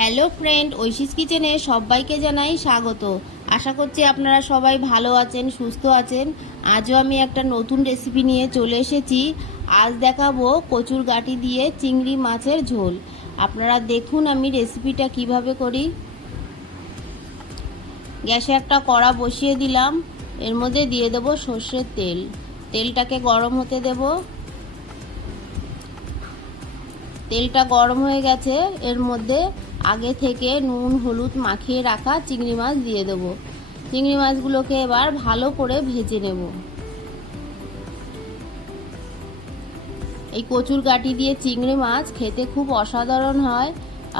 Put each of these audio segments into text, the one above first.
Hello friend, ঐশীস কিচেনে সবাইকে জানাই স্বাগত। আশা করছি আপনারা সবাই ভালো আছেন, সুস্থ আছেন। আজও আমি একটা নতুন রেসিপি নিয়ে চলে এসেছি। আজ দেখাবো কচুর গাঁটি দিয়ে চিংড়ি মাছের ঝোল। আপনারা দেখুন আমি রেসিপিটা কিভাবে করি। গ্যাসে একটা কড়া বসিয়ে দিলাম, এর মধ্যে দিয়ে দেবো সর্ষের তেল। তেলটাকে গরম হতে দেব। তেলটা গরম হয়ে গেছে, এর মধ্যে আগে থেকে নুন হলুদ মাখিয়ে রাখা চিংড়ি মাছ দিয়ে দেব। চিংড়ি মাছগুলোকে এবার ভালো করে ভেজে নেব। এই কচুর গাঁটি দিয়ে চিংড়ি মাছ খেতে খুব অসাধারণ হয়।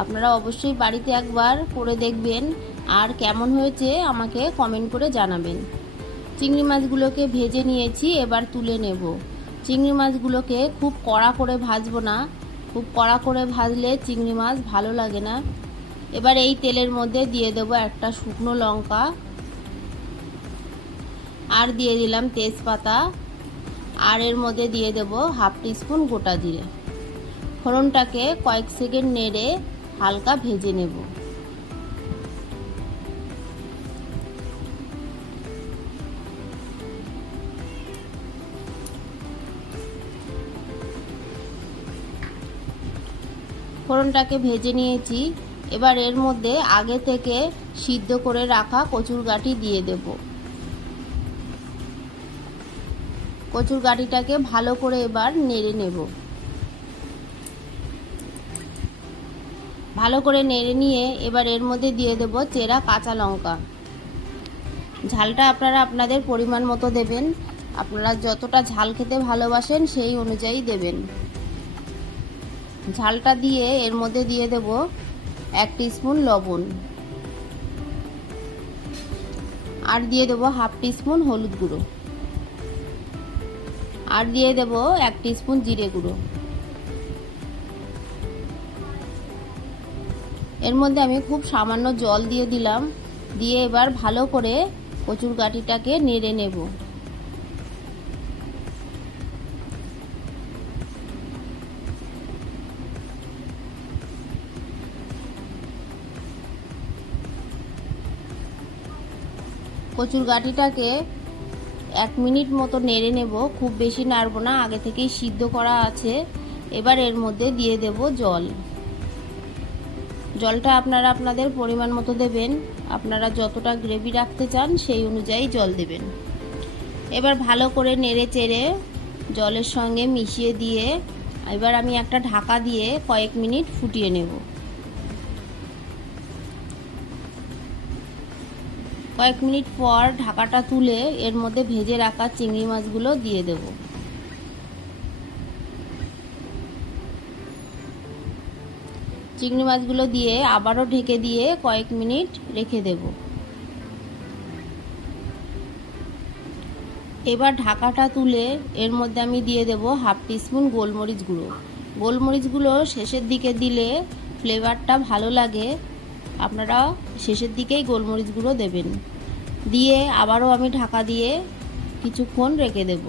আপনারা অবশ্যই বাড়িতে একবার করে দেখবেন, আর কেমন হয়েছে আমাকে কমেন্ট করে জানাবেন। চিংড়ি মাছগুলোকে ভেজে নিয়েছি, এবার তুলে নেব। চিংড়ি মাছগুলোকে খুব কড়া করে ভাজবো না, খুব কড়া করে ভাজলে চিংড়ি মাছ ভালো লাগে না। এবার এই তেলের মধ্যে দিয়ে দেবো একটা শুকনো লঙ্কা, আর দিয়ে দিলাম তেজপাতা, আর এর মধ্যে দিয়ে দেবো হাফ টিস্পুন গোটা জিরে। ফোড়নটাকে কয়েক সেকেন্ড নেড়ে হালকা ভেজে নেব। ফোড়নটাকে ভেজে নিয়েছি, এবার এর মধ্যে আগে থেকে সিদ্ধ করে রাখা কচুর গাঁটি দিয়ে দেব। কচুর গাঁটিটাকে ভালো করে এবার নেড়ে নেব। ভালো করে নেড়ে নিয়ে এবার এর মধ্যে দিয়ে দেব চেরা কাঁচা লঙ্কা। ঝালটা আপনারা আপনাদের পরিমাণ মতো দেবেন। আপনারা যতটা ঝাল খেতে ভালোবাসেন সেই অনুযায়ী দেবেন। ঝালটা দিয়ে এর মধ্যে দিয়ে দেব 1 টিস্পুন লবণ, আর দিয়ে দেব হাফ টিস্পুন হলুদ গুঁড়ো, আর দিয়ে দেব 1 টিস্পুন জিরে গুঁড়ো। এর মধ্যে আমি খুব সামান্য জল দিয়ে দিলাম। দিয়ে এবার ভালো করে কচুর গাঁটিটাকে নেড়ে নেব। কচুর গাঁটিটাকে 1 মিনিট মতো নেড়ে নেব, খুব বেশি নাড়বো না, আগে থেকেই সিদ্ধ করা আছে। এবার এর মধ্যে দিয়ে দেব জল। জলটা আপনারা আপনাদের পরিমাণ মতো দেবেন। আপনারা যতটা গ্রেভি রাখতে চান সেই অনুযায়ী জল দেবেন। এবার ভালো করে নেড়ে চেড়ে জলের সঙ্গে মিশিয়ে দিয়ে এবার আমি একটা ঢাকা দিয়ে কয়েক মিনিট ফুটিয়ে নেব। কয়েক মিনিট পর ঢাকাটা তুলে এর মধ্যে ভেজে রাখা চিংড়ি মাছগুলো দিয়ে দেব। চিংড়ি মাছগুলো দিয়ে আবারও ঢেকে দিয়ে কয়েক মিনিট রেখে দেব। এবার ঢাকাটা তুলে এর মধ্যে আমি দিয়ে দেব হাফ টিস্পুন গোলমরিচ গুঁড়ো। গোলমরিচগুলো শেষের দিকে দিলে ফ্লেভারটা ভালো লাগে, আপনারা শেষের দিকেই গোলমরিচ গুঁড়ো দেবেন। দিয়ে আবারও আমি ঢাকা দিয়ে কিছুক্ষণ রেখে দেব।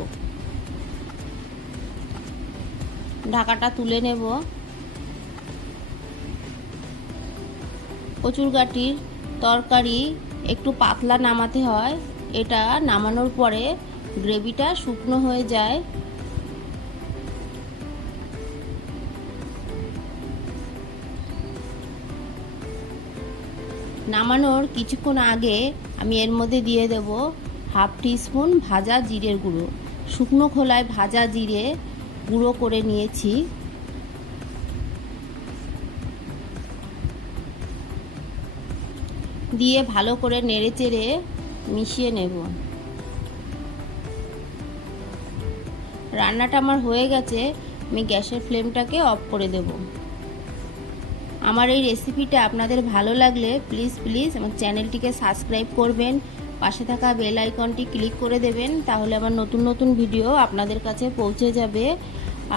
ঢাকাটা তুলে নেব। কচুর গাঁটির তরকারি একটু পাতলা নামাতে হয়, এটা নামানোর পরে গ্রেভিটা শুকনো হয়ে যায়। নামানোর কিছুক্ষণ আগে আমি এর মধ্যে দিয়ে দেব হাফ টিস্পুন ভাজা জিরের গুঁড়ো। শুকনো খোলায় ভাজা জিরে গুঁড়ো করে নিয়েছি। দিয়ে ভালো করে নেড়ে চেড়ে মিশিয়ে নেব। রান্নাটা আমার হয়ে গেছে, আমি গ্যাসের ফ্লেমটাকে অফ করে দেব। আমার এই রেসিপিটা আপনাদের ভালো লাগলে প্লিজ আমার চ্যানেলটিকে সাবস্ক্রাইব করবেন, পাশে থাকা বেল আইকনটি ক্লিক করে দেবেন, তাহলে আমার নতুন ভিডিও আপনাদের কাছে পৌঁছে যাবে।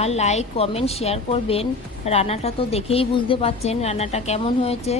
আর লাইক কমেন্ট শেয়ার করবেন। রান্নাটা তো দেখেই বুঝতে পারছেন রান্নাটা কেমন হয়েছে।